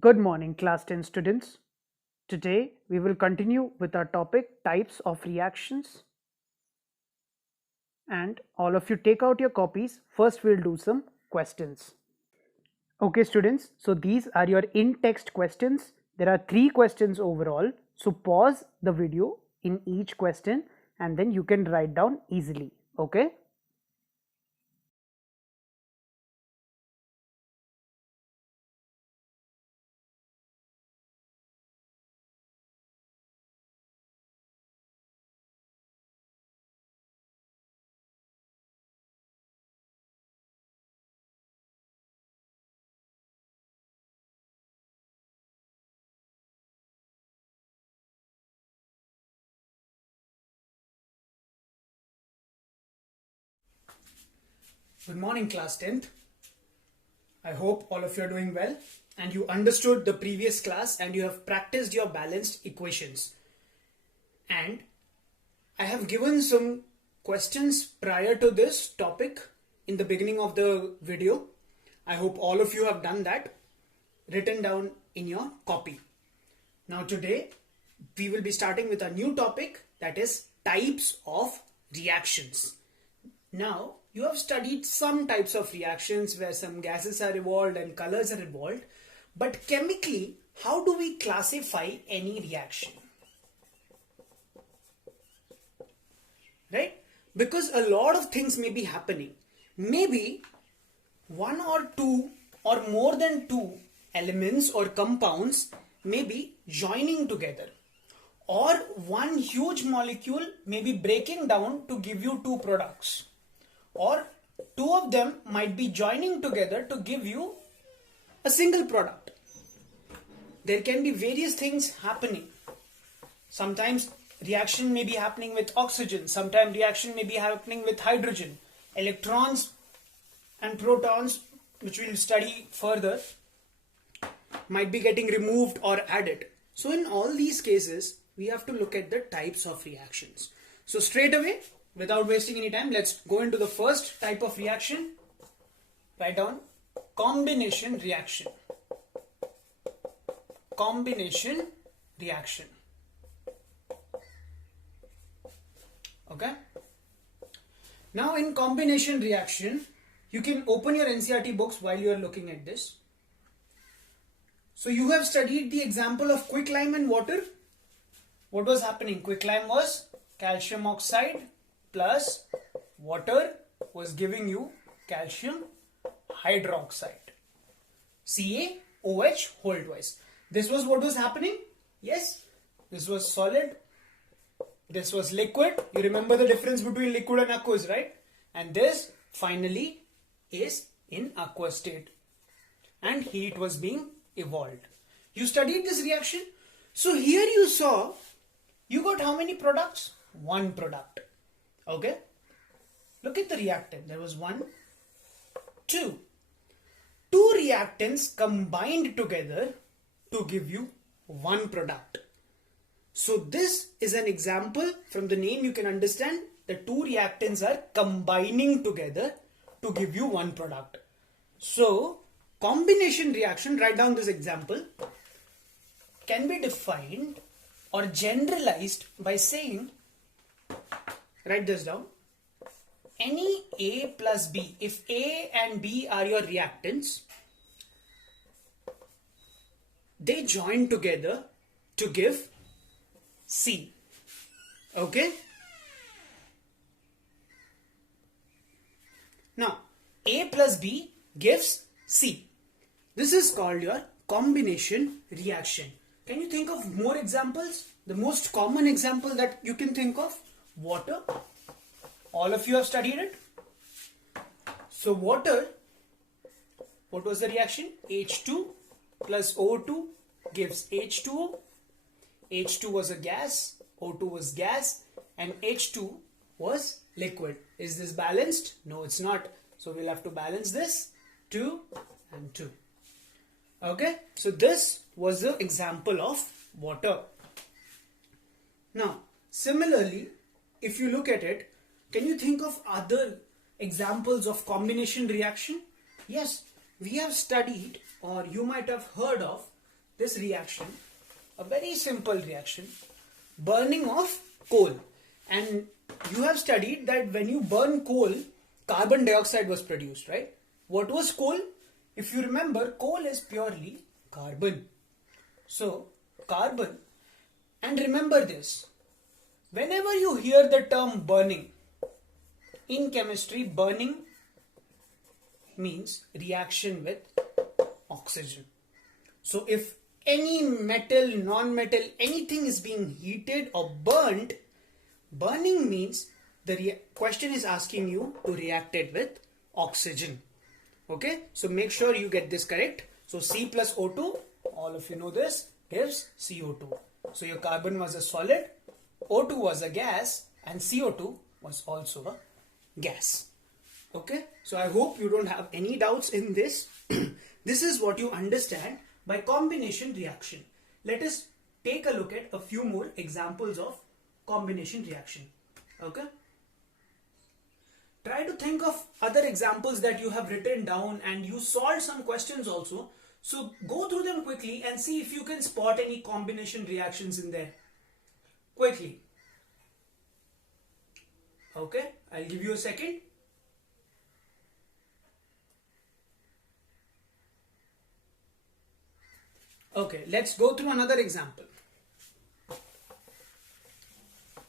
Good morning, class 10 students. Today we will continue with our topic types of reactions. And all of you take out your copies. First, we'll do some questions. Okay, students, so these are your in text questions. There are 3 questions overall. So pause the video in each question and then you can write down easily. Okay. Good morning, class 10th. I hope all of you are doing well and you understood the previous class and you have practiced your balanced equations. And I have given some questions prior to this topic in the beginning of the video. I hope all of you have done that, written down in your copy. Now today we will be starting with a new topic, that is types of reactions. Now, you have studied some types of reactions where some gases are evolved and colors are evolved, but chemically, how do we classify any reaction? Right? Because a lot of things may be happening. Maybe one or two or more than two elements or compounds may be joining together. Or one huge molecule may be breaking down to give you two products. Or two of them might be joining together to give you a single product. There can be various things happening. Sometimes reaction may be happening with oxygen. Sometimes reaction may be happening with hydrogen. Electrons and protons, which we will study further, might be getting removed or added. So in all these cases, we have to look at the types of reactions. So straight away, without wasting any time, let's go into the first type of reaction. Write down combination reaction. Combination reaction. Okay. Now in combination reaction, you can open your NCERT books while you are looking at this. So you have studied the example of quicklime and water. What was happening? Quicklime was calcium oxide plus water was giving you calcium hydroxide, CaOH whole twice. This was what was happening. Yes, this was solid, this was liquid. You remember the difference between liquid and aqueous, right? And this finally is in aqueous state and heat was being evolved. You studied this reaction. So here you saw, you got how many products? One product. Okay, look at the reactant. There was one, two. Two reactants combined together to give you one product. So this is an example. From the name you can understand the two reactants are combining together to give you one product. So combination reaction, write down this example, can be defined or generalized by saying, write this down, any A plus B, if A and B are your reactants, they join together to give C. Okay? Now, A plus B gives C. This is called your combination reaction. Can you think of more examples? The most common example that you can think of, water. All of you have studied it. So water, what was the reaction? H2 plus O2 gives H2O. H2 was a gas, O2 was gas, and H2 was liquid. Is this balanced? No, it's not. So we'll have to balance this, 2 and 2. Okay, so this was the example of water. Now, similarly, if you look at it, can you think of other examples of combination reaction? Yes, we have studied, or you might have heard of, this reaction, a very simple reaction, burning of coal. And you have studied that when you burn coal, carbon dioxide was produced, right? What was coal? If you remember, coal is purely carbon. So, carbon, and remember this, whenever you hear the term burning, in chemistry, burning means reaction with oxygen. So if any metal, non-metal, anything is being heated or burnt, burning means the question is asking you to react it with oxygen. Okay, so make sure you get this correct. So C plus O2, all of you know this, gives CO2. So your carbon was a solid, O2 was a gas, and CO2 was also a gas. Okay, so I hope you don't have any doubts in this. This is what you understand by combination reaction. Let us take a look at a few more examples of combination reaction. Okay, try to think of other examples that you have written down, and you solved some questions also. So go through them quickly and see if you can spot any combination reactions in there. Quickly. Okay, I'll give you a second. Okay, let's go through another example.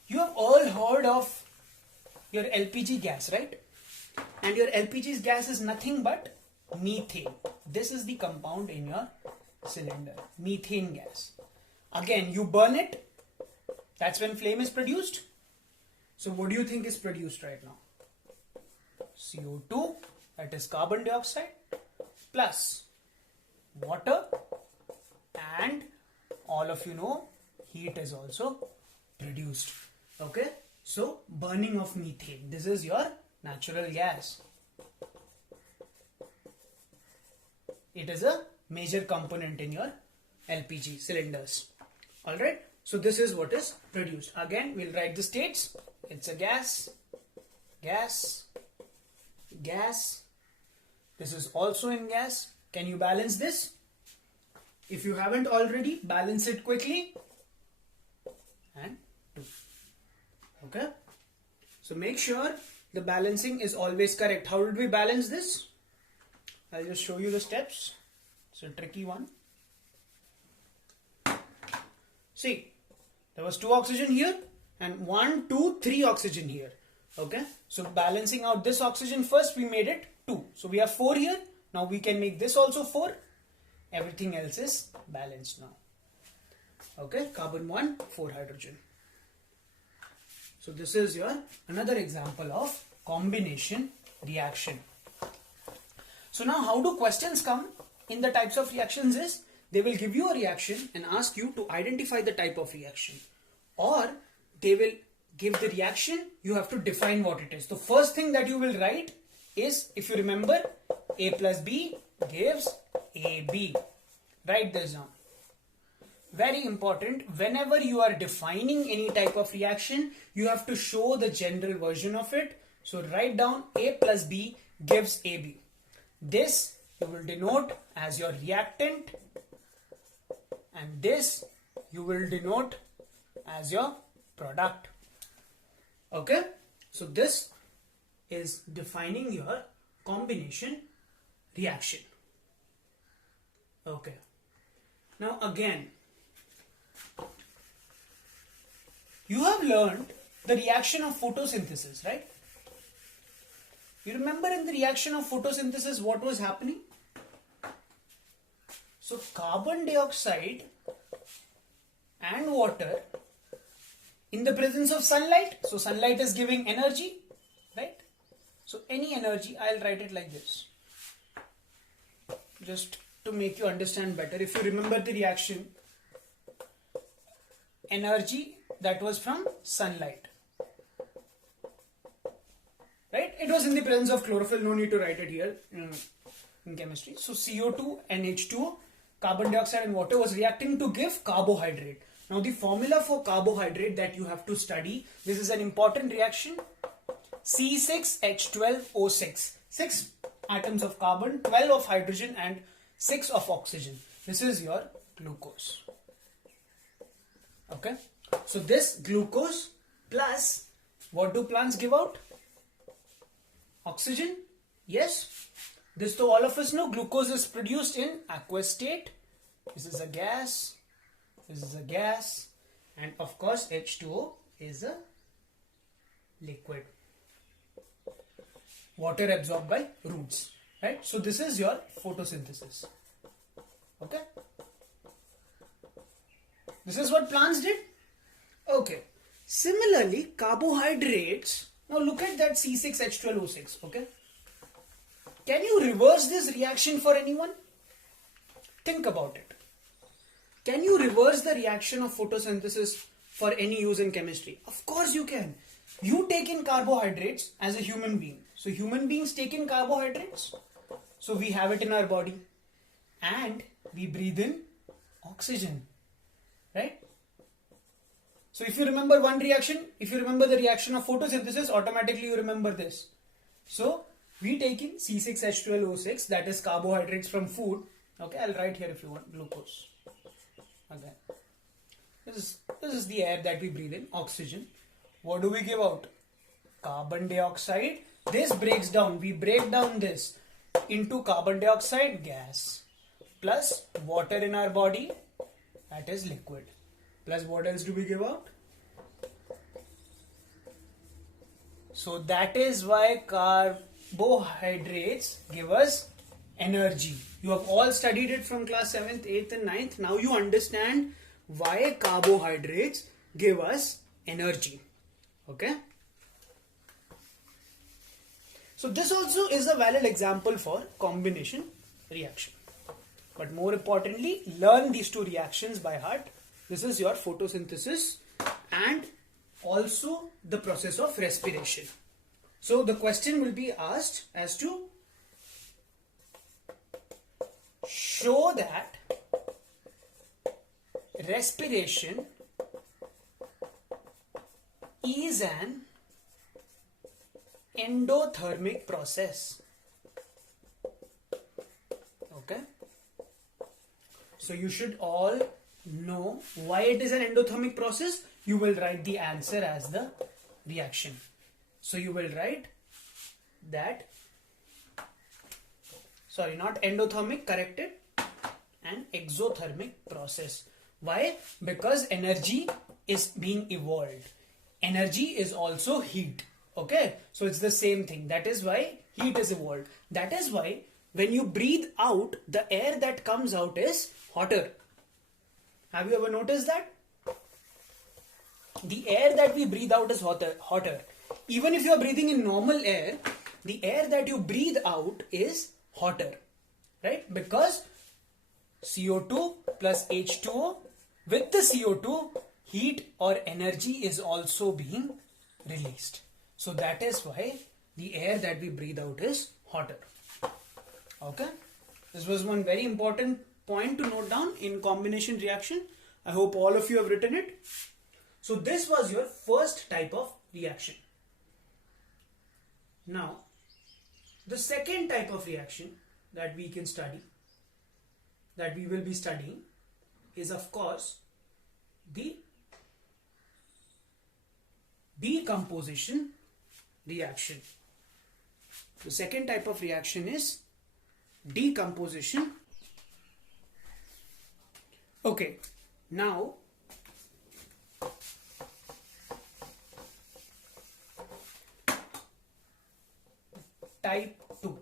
You have all heard of your LPG gas, right? And your LPG's gas is nothing but methane. This is the compound in your cylinder, methane gas. Again, you burn it, that's when flame is produced. So what do you think is produced right now? CO2, that is carbon dioxide, plus water, and all of you know heat is also produced. Okay, so burning of methane, this is your natural gas. It is a major component in your LPG cylinders. Alright, so this is what is produced. Again, we'll write the states. It's a gas, gas, gas. This is also in gas. Can you balance this? If you haven't already, balance it quickly. And 2. Okay. So make sure the balancing is always correct. How did we balance this? I'll just show you the steps. It's a tricky one. See, there was 2 oxygen here and 1, 2, 3 oxygen here. Okay. So balancing out this oxygen first, we made it 2. So we have 4 here. Now we can make this also 4. Everything else is balanced now. Okay. Carbon 1, 4 hydrogen. So this is your another example of combination reaction. So now how do questions come in the types of reactions is, they will give you a reaction and ask you to identify the type of reaction. Or they will give the reaction, you have to define what it is. The first thing that you will write is, if you remember, A plus B gives AB. Write this down. Very important, whenever you are defining any type of reaction, you have to show the general version of it. So write down A plus B gives AB. This you will denote as your reactant, and this you will denote as your product. Okay, so this is defining your combination reaction. Okay, now again, you have learned the reaction of photosynthesis, right? You remember in the reaction of photosynthesis what was happening? So carbon dioxide and water in the presence of sunlight. So sunlight is giving energy, right? So any energy, I'll write it like this, just to make you understand better. If you remember the reaction, energy that was from sunlight, right? It was in the presence of chlorophyll, no need to write it here in chemistry. So CO2 and H2O, carbon dioxide and water was reacting to give carbohydrate. Now the formula for carbohydrate that you have to study, this is an important reaction, C6H12O6. 6 atoms of carbon, 12 of hydrogen and 6 of oxygen. This is your glucose. Okay, so this glucose plus what do plants give out? Oxygen. Yes, this to all of us know. Glucose is produced in aqueous state. This is a gas, this is a gas, and of course H2O is a liquid. Water absorbed by roots, right? So this is your photosynthesis. Okay, this is what plants did. Okay, similarly carbohydrates, now look at that C6H12O6. Okay, can you reverse this reaction for anyone? Think about it. Can you reverse the reaction of photosynthesis for any use in chemistry? Of course you can. You take in carbohydrates as a human being. So human beings take in carbohydrates. So we have it in our body. And we breathe in oxygen. Right? So if you remember one reaction, if you remember the reaction of photosynthesis, automatically you remember this. So we take in C6H12O6, that is carbohydrates from food. Okay, I'll write here if you want, glucose. Okay. This is the air that we breathe in, oxygen. What do we give out? Carbon dioxide. This breaks down. We break down this into carbon dioxide gas plus water in our body, that is liquid. Plus what else do we give out? So that is why carbohydrates give us energy. You have all studied it from class 7th, 8th and 9th. Now you understand why carbohydrates give us energy. Okay. So this also is a valid example for combination reaction. But more importantly, learn these two reactions by heart. This is your photosynthesis and also the process of respiration. So the question will be asked as to show that respiration is an endothermic process. Okay. So you should all know why it is an endothermic process. You will write the answer as the reaction. So you will write that, sorry, not endothermic, corrected, an exothermic process. Why? Because energy is being evolved. Energy is also heat. Okay, so it's the same thing. That is why heat is evolved. That is why when you breathe out, the air that comes out is hotter. Have you ever noticed that? The air that we breathe out is hotter. Even if you are breathing in normal air, the air that you breathe out is hotter. Right? Because CO2 plus H2O, with the CO2, heat or energy is also being released. So that is why the air that we breathe out is hotter. Okay? This was one very important point to note down in combination reaction. I hope all of you have written it. So this was your first type of reaction. Now, the second type of reaction that we can study, that we will be studying, is of course the decomposition reaction. The second type of reaction is decomposition. Okay, now type 2,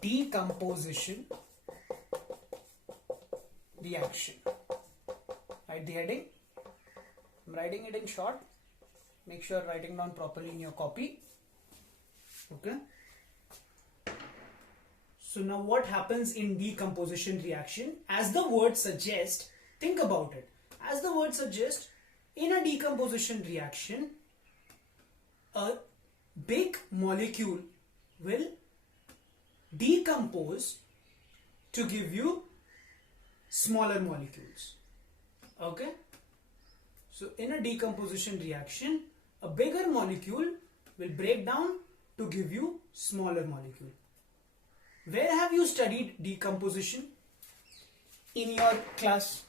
decomposition reaction. Write the heading. I'm writing it in short. Make sure writing down properly in your copy. Okay. So now what happens in decomposition reaction? As the word suggests, think about it. As the word suggests, in a decomposition reaction, a big molecule will decompose to give you smaller molecules. Okay? So in a decomposition reaction, a bigger molecule will break down to give you smaller molecule. Where have you studied decomposition? in your class?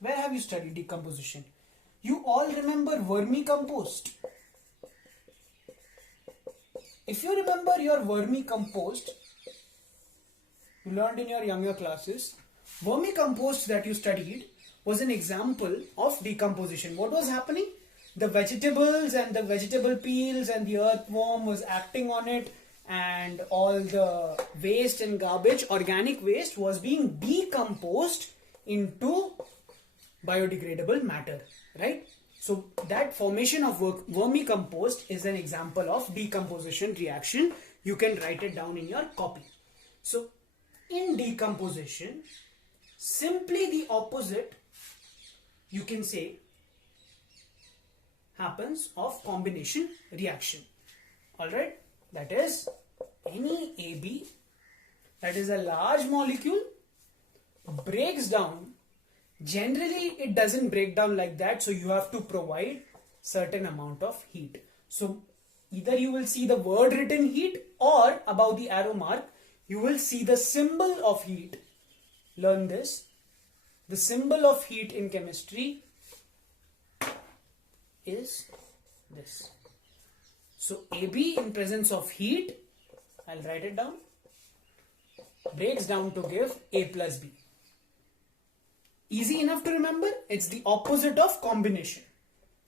Where have you studied decomposition? You all remember vermicompost. If you remember your vermicompost, you learned in your younger classes, vermicompost that you studied was an example of decomposition. What was happening? The vegetables and the vegetable peels and the earthworm was acting on it, and all the waste and garbage, organic waste, was being decomposed into biodegradable matter, right? So that formation of vermicompost is an example of decomposition reaction. You can write it down in your copy. So in decomposition, simply the opposite, you can say, happens of combination reaction. Alright, that is any AB, that is a large molecule, breaks down. Generally it doesn't break down like that, so you have to provide certain amount of heat. So either you will see the word written heat, or above the arrow mark you will see the symbol of heat. Learn this. The symbol of heat in chemistry is this. So AB in presence of heat, I'll write it down, breaks down to give A plus B. Easy enough to remember. It's the opposite of combination,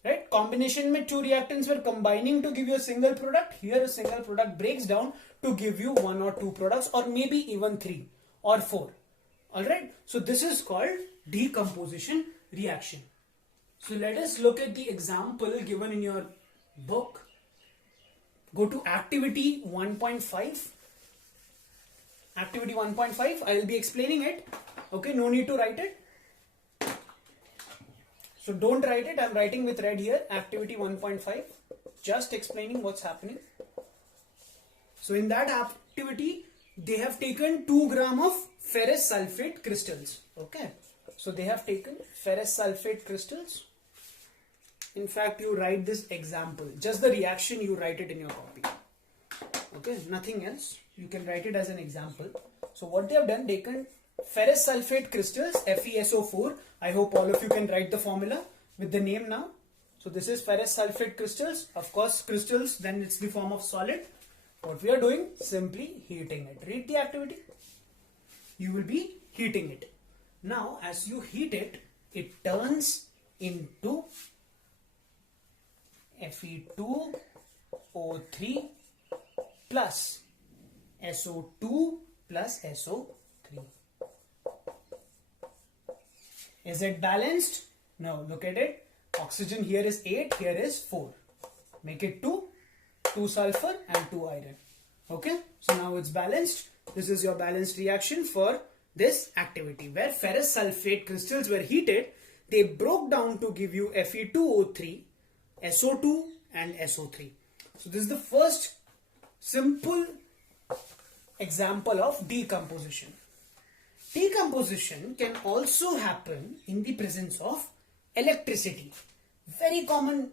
right? Combination में two reactants were combining to give you a single product. Here a single product breaks down to give you one or two products, or maybe even three or four. Alright, so this is called decomposition reaction. So let us look at the example given in your book. Go to activity 1.5. Activity 1.5, I will be explaining it. Okay, no need to write it. So don't write it, I am writing with red here. Activity 1.5, just explaining what's happening. So in that activity, they have taken 2 grams of ferrous sulfate crystals. Okay, so they have taken ferrous sulfate crystals. In fact, you write this example, just the reaction you write it in your copy. Okay, nothing else. You can write it as an example. So what they have done, taken ferrous sulfate crystals, FeSO4. I hope all of you can write the formula with the name now. So this is ferrous sulfate crystals. Of course, crystals, then it's the form of solid. What we are doing, simply heating it. Read the activity. You will be heating it. Now, as you heat it, it turns into Fe2O3 plus SO2 plus SO3. Is it balanced? No, look at it. Oxygen here is 8, here is 4. Make it 2, 2 sulfur and 2 iron. Okay, so now it's balanced. This is your balanced reaction for this activity, where ferrous sulfate crystals were heated. They broke down to give you Fe2O3, SO2 and SO3. So this is the first simple example of decomposition. Decomposition can also happen in the presence of electricity. Very common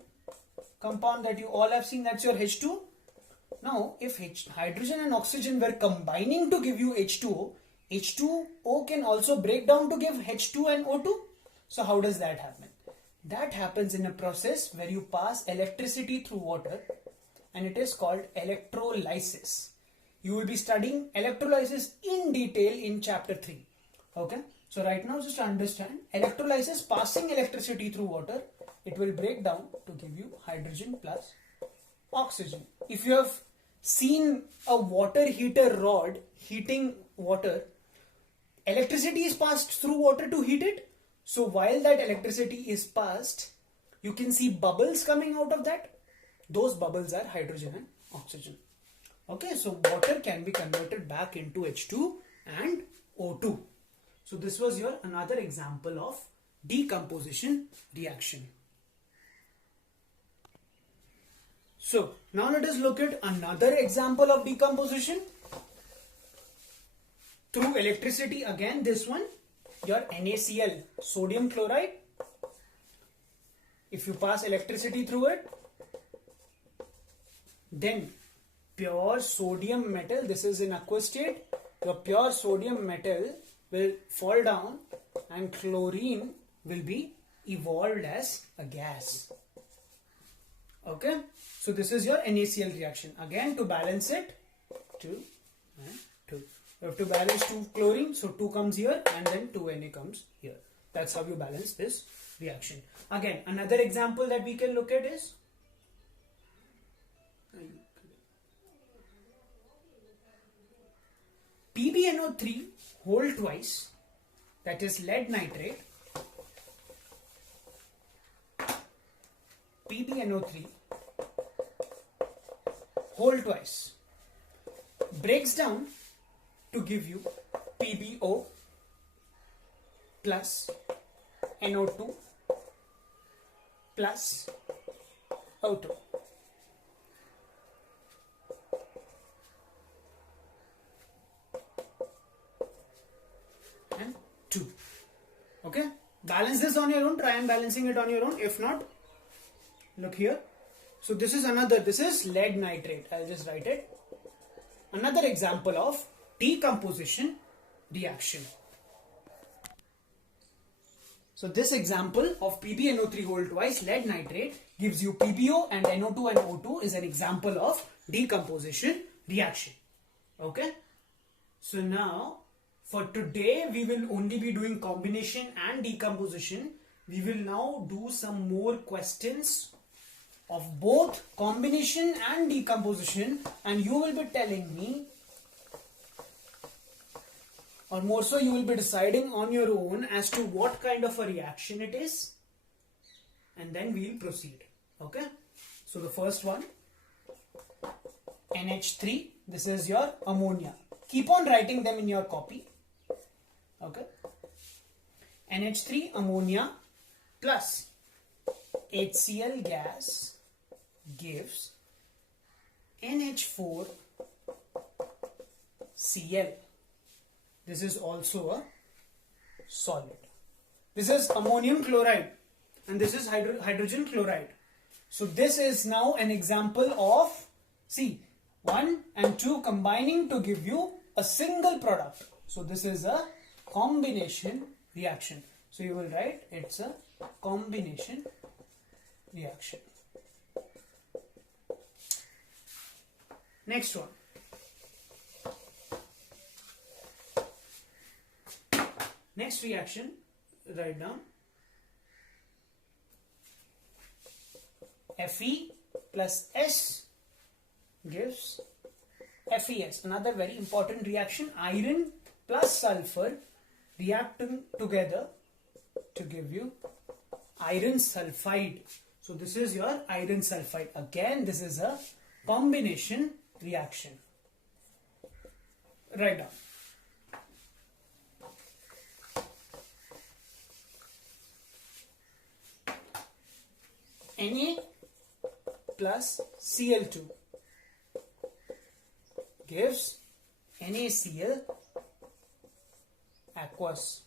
compound that you all have seen, that's your H2O. Now, if hydrogen and oxygen were combining to give you H2O, H2O can also break down to give H2 and O2. So how does that happen? That happens in a process where you pass electricity through water, and it is called electrolysis. You will be studying electrolysis in detail in chapter 3. Okay, so right now just understand electrolysis, passing electricity through water, it will break down to give you hydrogen plus oxygen. If you have seen a water heater rod heating water, electricity is passed through water to heat it. So while that electricity is passed, you can see bubbles coming out of that. Those bubbles are hydrogen and oxygen. Okay, so water can be converted back into H2 and O2. So this was your another example of decomposition reaction. So now let us look at another example of decomposition through electricity. Again, this one, your NaCl, sodium chloride. If you pass electricity through it, then pure sodium metal, this is in aqueous state, your pure sodium metal will fall down and chlorine will be evolved as a gas. Okay, so this is your NaCl reaction. Again, to balance it, 2 and 2. You have to balance 2 chlorine, so 2 comes here and then 2 Na comes here. That's how you balance this reaction. Again, another example that we can look at is PbNO3 whole twice, that is lead nitrate. PbNO3 whole twice breaks down to give you PbO plus NO2 plus O2. And 2. Okay, balance this on your own, try and balancing it on your own. If not, look here. So this is another, this is lead nitrate. I'll just write it. Another example of decomposition reaction. So this example of PbNO3 whole twice lead nitrate gives you PbO and NO2 and O2 is an example of decomposition reaction. Okay. So now for today we will only be doing combination and decomposition. We will now do some more questions of both combination and decomposition, and you will be telling me, or more so you will be deciding on your own as to what kind of a reaction it is, and then we will proceed. Okay, so the first one, NH3, this is your ammonia. Keep on writing them in your copy. Okay, NH3 ammonia plus HCl gas gives NH4 Cl. This is also a solid. This is ammonium chloride and this is hydrogen chloride. So this is now an example of, see, 1 and 2 combining to give you a single product. So this is a combination reaction. So you will write it's a combination reaction. Next one. Next reaction, write down Fe plus S gives FeS. Another very important reaction, iron plus sulfur reacting together to give you iron sulfide. So this is your iron sulfide. Again, this is a combination reaction. Write down. Na plus Cl2 gives NaCl aqueous.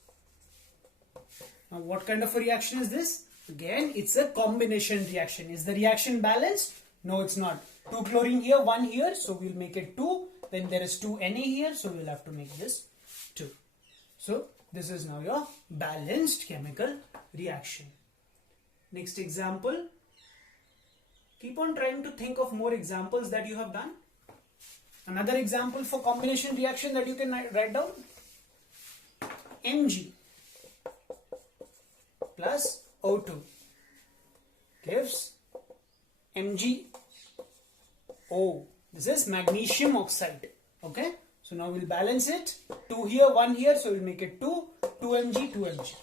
Now what kind of a reaction is this? Again, it's a combination reaction. Is the reaction balanced? No, it's not. 2 chlorine here, 1 here, so we'll make it 2. Then there is 2 Na here, so we'll have to make this 2. So this is now your balanced chemical reaction. Next example. Keep on trying to think of more examples that you have done. Another example for combination reaction that you can write down. Mg plus O2 gives MgO. This is magnesium oxide. Okay. So now we'll balance it. 2 here, 1 here. So we'll make it 2. 2Mg, 2Mg.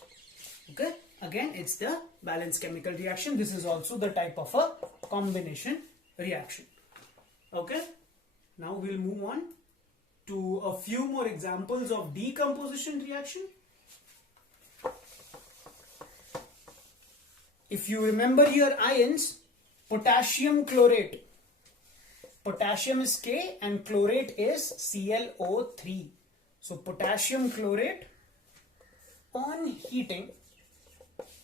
Okay. Again, it's the balanced chemical reaction. This is also the type of a combination reaction. Okay. Now we'll move on to a few more examples of decomposition reaction. If you remember your ions, potassium chlorate. Potassium is K and chlorate is ClO3. So potassium chlorate on heating,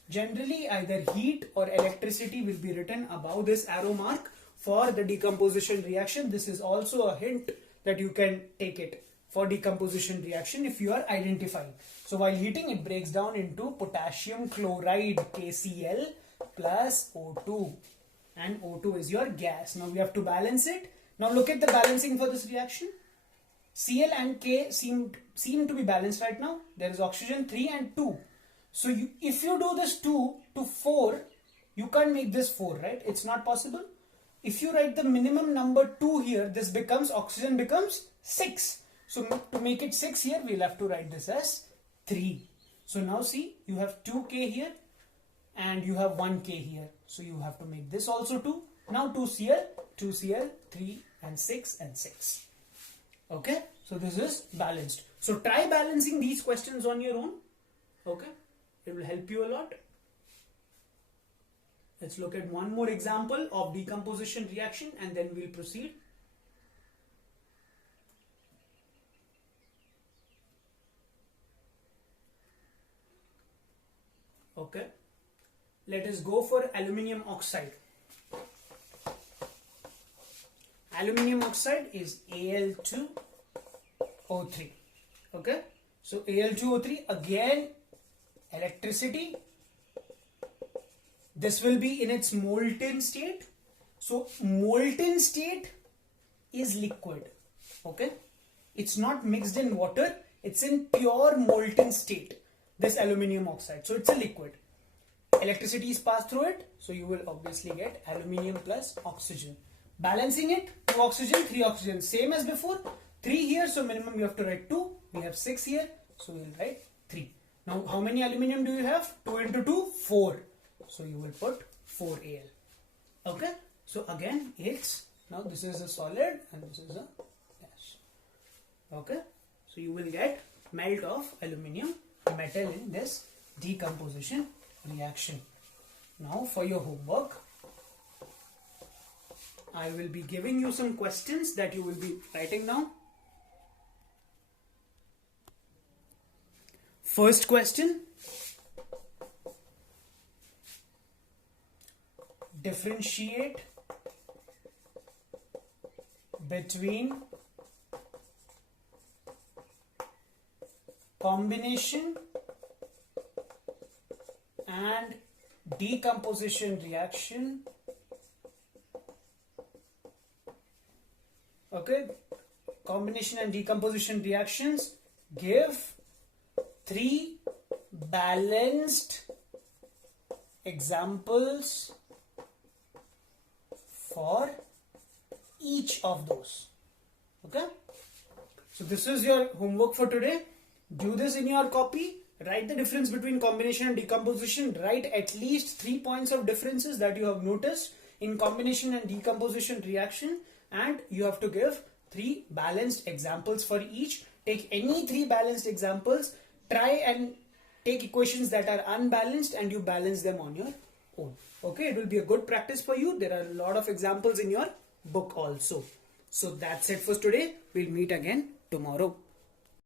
generally either heat or electricity will be written above this arrow mark for the decomposition reaction. This is also a hint that you can take it. for decomposition reaction if you are identifying. So while heating, it breaks down into potassium chloride KCl plus O2, and O2 is your gas. Now we have to balance it. Now look at the balancing for this reaction. Cl and K seem to be balanced right now. There is oxygen 3 and 2. So if you do this 2 to 4, you can't make this 4, right? It's not possible. If you write the minimum number 2 here, this becomes, oxygen becomes 6. So to make it 6 here, we'll have to write this as 3. So now see, you have 2K here and you have 1K here. So you have to make this also 2. Now 2Cl, 3 and 6 and 6. Okay, so this is balanced. So try balancing these questions on your own. Okay, it will help you a lot. Let's look at one more example of decomposition reaction and then we'll proceed. Okay, let us go for aluminium oxide. Aluminium oxide is Al2O3. Okay, so Al2O3, again electricity. This will be in its molten state. So molten state is liquid. Okay, it's not mixed in water, it's in pure molten state, this aluminium oxide. So it's a liquid. Electricity is passed through it, so you will obviously get aluminium plus oxygen. Balancing it, 2 oxygen, 3 oxygen, same as before. 3 here, so minimum you have to write 2. We have 6 here, so we will write 3. Now how many aluminium do you have? 2 into 2, 4. So you will put 4Al. Okay, so again it's, now this is a solid and this is a gas. Okay, so you will get melt of aluminium metal in this decomposition reaction. Now for your homework, I will be giving you some questions that you will be writing now. First question: differentiate between combination and decomposition reaction. Okay, combination and decomposition reactions. Give 3 balanced examples for each of those. Okay, so this is your homework for today. Do this in your copy. Write the difference between combination and decomposition. Write at least 3 points of differences that you have noticed in combination and decomposition reaction, and you have to give 3 balanced examples for each. Take any 3 balanced examples, try and take equations that are unbalanced and you balance them on your own. Okay, it will be a good practice for you. There are a lot of examples in your book also. So that's it for today. We'll meet again tomorrow.